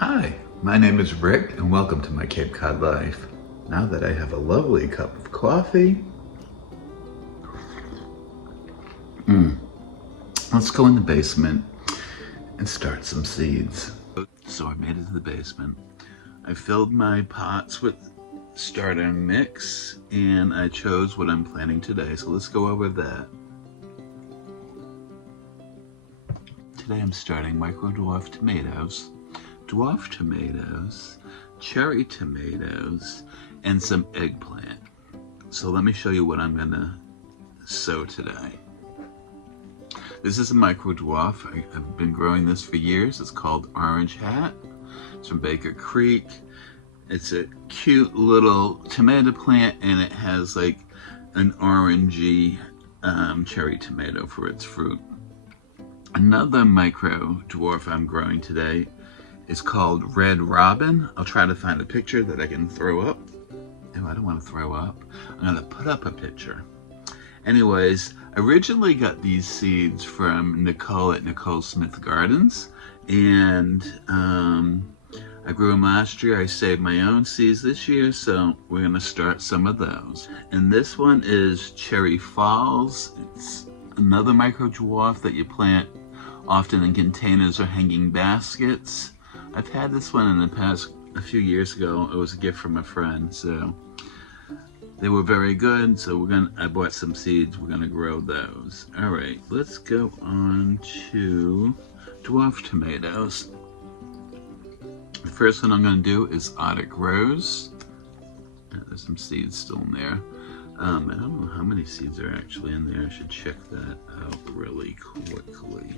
Hi, my name is Rick and welcome to my Cape Cod life. Now that I have a lovely cup of coffee, let's go in the basement and start some seeds. So I made it to the basement. I filled my pots with starter mix and I chose what I'm planting today. So let's go over that. Today I'm starting micro dwarf tomatoes, dwarf tomatoes, cherry tomatoes, and some eggplant. So let me show you what I'm gonna sow today. This is a micro dwarf. I've been growing this for years. It's called Orange Hat. It's from Baker Creek. It's a cute little tomato plant and it has like an orangey cherry tomato for its fruit. Another micro dwarf I'm growing today is called Red Robin. I'll try to find a picture that I can throw up. Oh, I don't want to throw up. I'm gonna put up a picture. Anyways, I originally got these seeds from Nicole at Nicole Smith Gardens, and I grew them last year. I saved my own seeds this year, so we're gonna start some of those. And this one is Cherry Falls. It's another micro dwarf that you plant often in containers or hanging baskets. I've had this one in the past, a few years ago. It was a gift from a friend, so they were very good. So I bought some seeds. We're gonna grow those. All right, let's go on to dwarf tomatoes. The first one I'm gonna do is Arctic Rose. There's some seeds still in there. I don't know how many seeds are actually in there. I should check that out really quickly.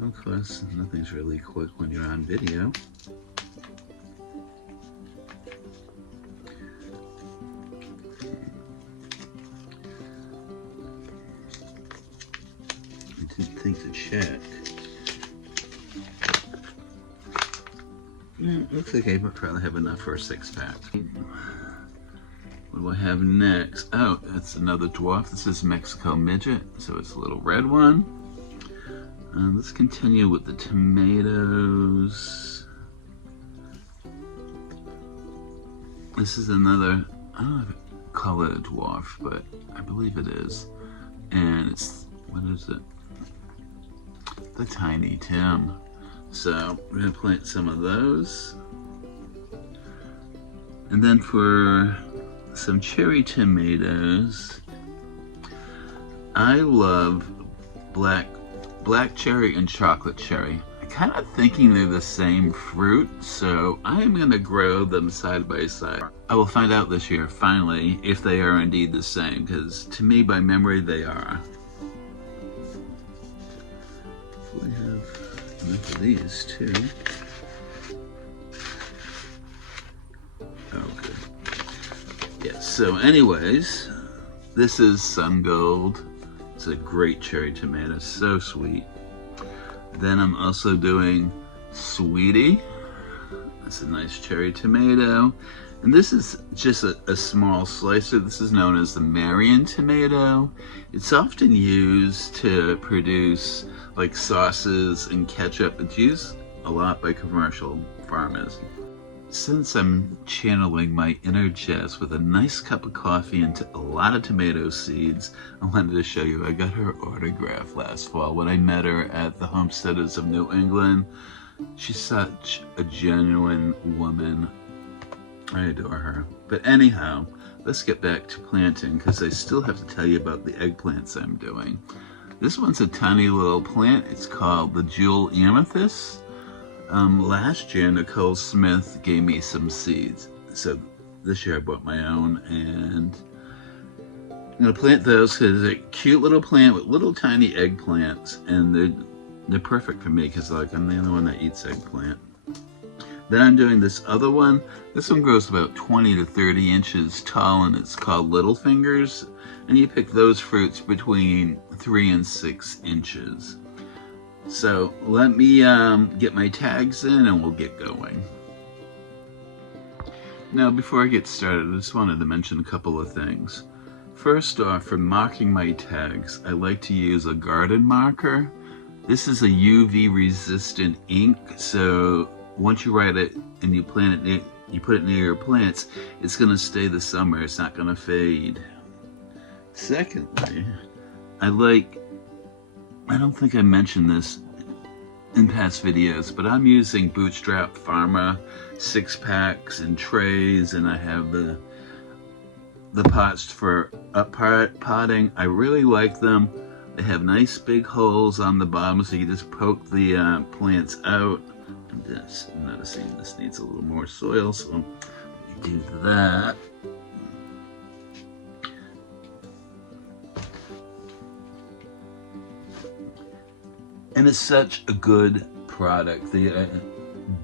Of course, nothing's really quick when you're on video. I didn't think to check. Looks like I probably have enough for a 6-pack. What do I have next? Oh, that's another dwarf. This is Mexico Midget, so it's a little red one. Let's continue with the tomatoes. This is another, I don't know if I call it a dwarf, but I believe it is. And it's, what is it? The Tiny Tim. So we're gonna plant some of those. And then for some cherry tomatoes, I love black cherry and chocolate cherry. I'm kind of thinking they're the same fruit, so I'm gonna grow them side by side. I will find out this year, finally, if they are indeed the same, because to me, by memory, they are. We have enough of these too. Oh, good. Yes, so anyways, this is Sun Gold. It's a great cherry tomato, so sweet. Then I'm also doing Sweetie. That's a nice cherry tomato. And this is just a small slicer. This is known as the Marion tomato. It's often used to produce like sauces and ketchup. It's used a lot by commercial farmers. Since I'm channeling my inner Jess with a nice cup of coffee into a lot of tomato seeds, I wanted to show you. I got her autograph last fall when I met her at the Homesteaders of New England. She's such a genuine woman. I adore her. But anyhow, let's get back to planting because I still have to tell you about the eggplants I'm doing. This one's a tiny little plant. It's called the jewel amethyst. Last year, Nicole Smith gave me some seeds. So this year I bought my own, and I'm gonna plant those because it's a cute little plant with little tiny eggplants, and they're perfect for me because like I'm the only one that eats eggplant. Then I'm doing this other one. This one grows about 20 to 30 inches tall, and it's called Little Fingers. And you pick those fruits between 3 and 6 inches. So let me get my tags in and we'll get going. Now before I get started, I just wanted to mention a couple of things. First off, for marking my tags, I like to use a garden marker. This is a UV resistant ink, so once you write it and you plant it, you put it near your plants, it's going to stay the summer. It's not going to fade. Secondly, I don't think I mentioned this in past videos, but I'm using Bootstrap Farmer 6-packs and trays, and I have the pots for up potting. I really like them. They have nice big holes on the bottom, so you just poke the plants out. I'm just noticing this needs a little more soil, so let me do that. And it's such a good product. The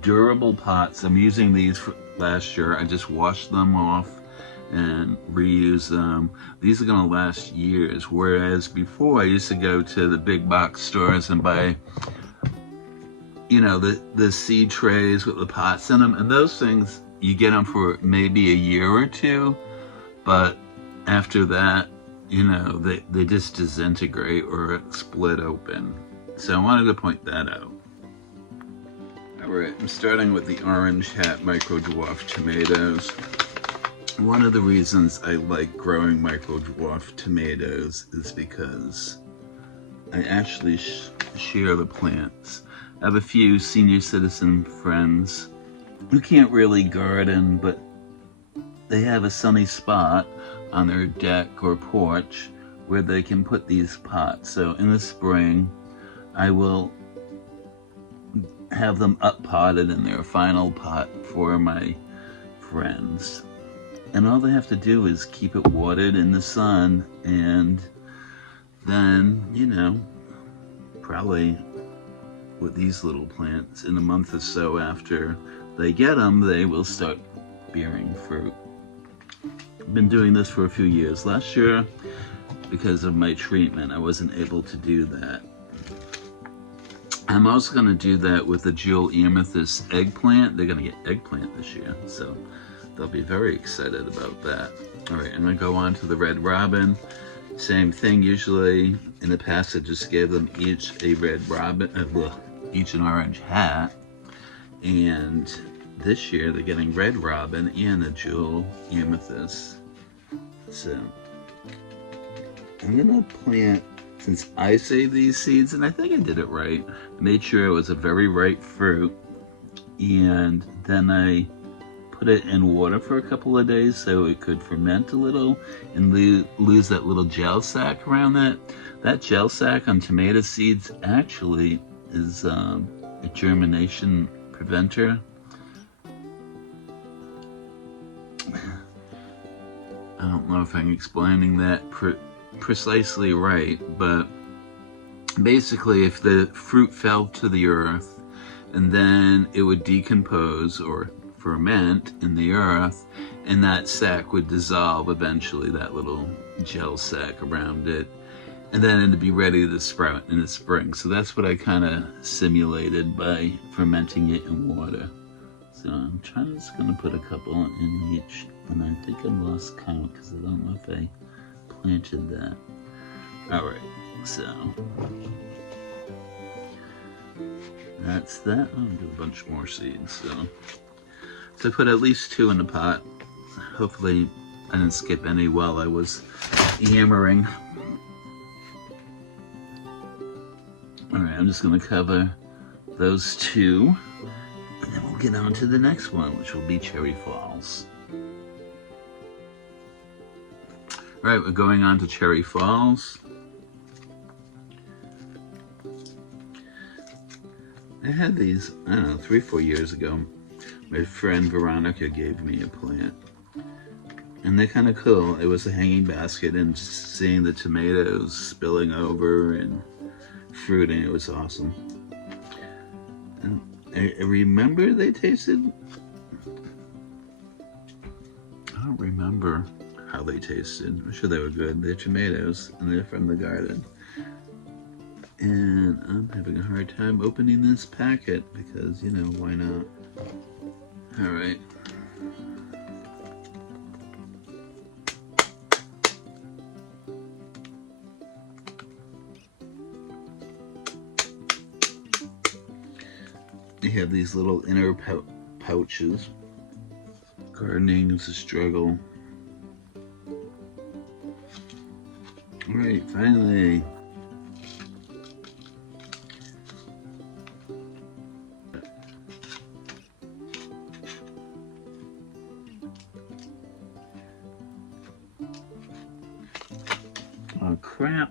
durable pots, I'm using these for last year. I just washed them off and reuse them. These are going to last years, whereas before I used to go to the big box stores and buy, you know, the seed trays with the pots in them, and those things, you get them for maybe a year or two, but after that, you know, they just disintegrate or split open. So I wanted to point that out. Alright, I'm starting with the orange hat micro dwarf tomatoes. One of the reasons I like growing micro dwarf tomatoes is because I actually share the plants. I have a few senior citizen friends who can't really garden, but they have a sunny spot on their deck or porch where they can put these pots. So in the spring, I will have them up potted in their final pot for my friends. And all they have to do is keep it watered in the sun, and then, you know, probably with these little plants, in a month or so after they get them, they will start bearing fruit. I've been doing this for a few years. Last year, because of my treatment, I wasn't able to do that. I'm also going to do that with the jewel amethyst eggplant. They're going to get eggplant this year, so they'll be very excited about that. All right, I'm going to go on to the red robin. Same thing. Usually in the past I just gave them each a red robin, each an orange hat, and this year they're getting red robin and a jewel amethyst. So I'm going to plant, since I saved these seeds, and I think I did it right, I made sure it was a very ripe fruit, and then I put it in water for a couple of days so it could ferment a little and lose that little gel sac around that. That gel sac on tomato seeds actually is a germination preventer. I don't know if I'm explaining that precisely right, but basically if the fruit fell to the earth and then it would decompose or ferment in the earth, and that sac would dissolve eventually, that little gel sac around it, and then it'd be ready to sprout in the spring. So that's what I kind of simulated by fermenting it in water. So I'm just gonna put a couple in each, and I think I lost count because I don't know if I planted that. Alright, so that's that. I'll do a bunch more seeds. So I put at least 2 in the pot. Hopefully I didn't skip any while I was yammering. Alright, I'm just gonna cover those 2, and then we'll get on to the next one, which will be Cherry Falls. Alright, we're going on to Cherry Falls. I had these, I don't know, 3 or 4 years ago. My friend Veronica gave me a plant. And they're kind of cool. It was a hanging basket, and seeing the tomatoes spilling over and fruiting, it was awesome. And I remember they tasted, I don't remember how they tasted. I'm sure they were good. They're tomatoes, and they're from the garden. And I'm having a hard time opening this packet because, you know, why not? Alright. They have these little inner pouches. Gardening is a struggle. Alright, finally. Oh crap.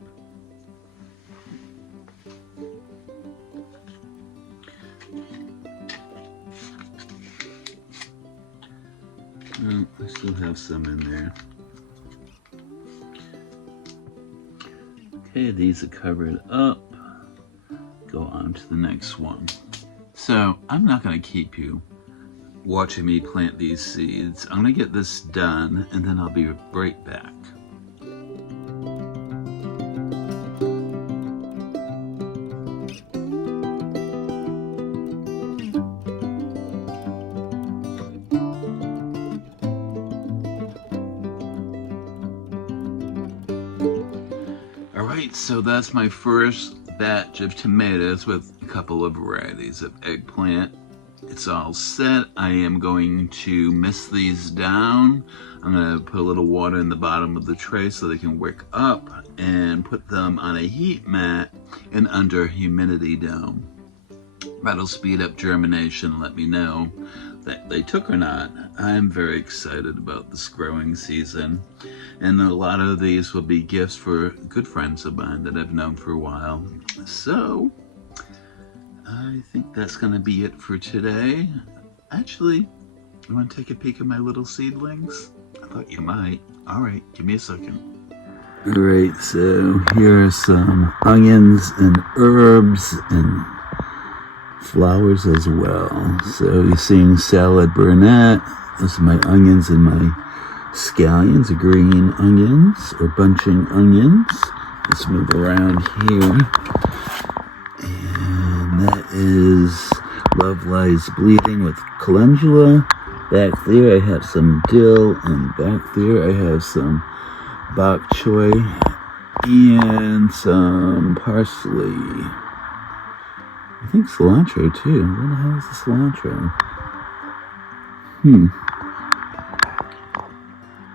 Oh, I still have some in there. Okay, these are covered up. Go on to the next one. So, I'm not going to keep you watching me plant these seeds. I'm going to get this done, and then I'll be right back. Alright, so that's my first batch of tomatoes with a couple of varieties of eggplant. It's all set. I am going to mist these down. I'm going to put a little water in the bottom of the tray so they can wick up, and put them on a heat mat and under a humidity dome. That'll speed up germination and let me know that they took or not. I'm very excited about this growing season, and a lot of these will be gifts for good friends of mine that I've known for a while. So I think that's going to be it for today. Actually, you want to take a peek at my little seedlings? I thought you might. Alright, give me a second. Alright, so here are some onions and herbs and flowers as well. So you're seeing salad burnet. Those are my onions and my scallions, green onions or bunching onions. Let's move around here. And that is Love Lies Bleeding with calendula. Back there I have some dill, and back there I have some bok choy and some parsley. I think cilantro too. Where the hell is the cilantro?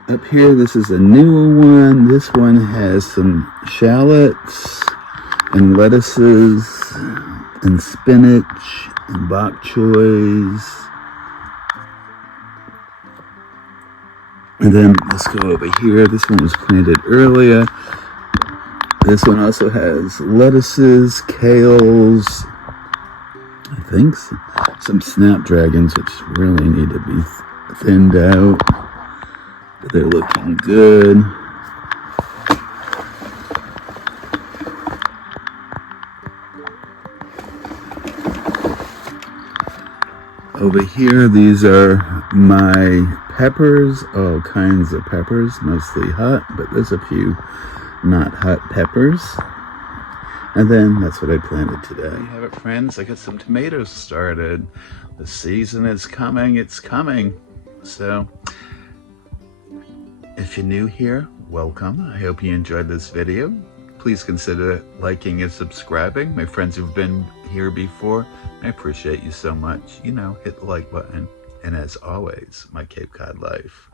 Up here, this is a newer one. This one has some shallots and lettuces and spinach and bok choys. And then let's go over here. This one was planted earlier. This one also has lettuces, kales, I think some snapdragons, which really need to be thinned out, but they're looking good. Over here, these are my peppers, all kinds of peppers, mostly hot, but there's a few not hot peppers. And then that's what I planted today. There you have it, friends. I got some tomatoes started. The season is coming. It's coming. So if you're new here, welcome. I hope you enjoyed this video. Please consider liking and subscribing. My friends who've been here before, I appreciate you so much. You know, hit the like button. And as always, my Cape Cod life.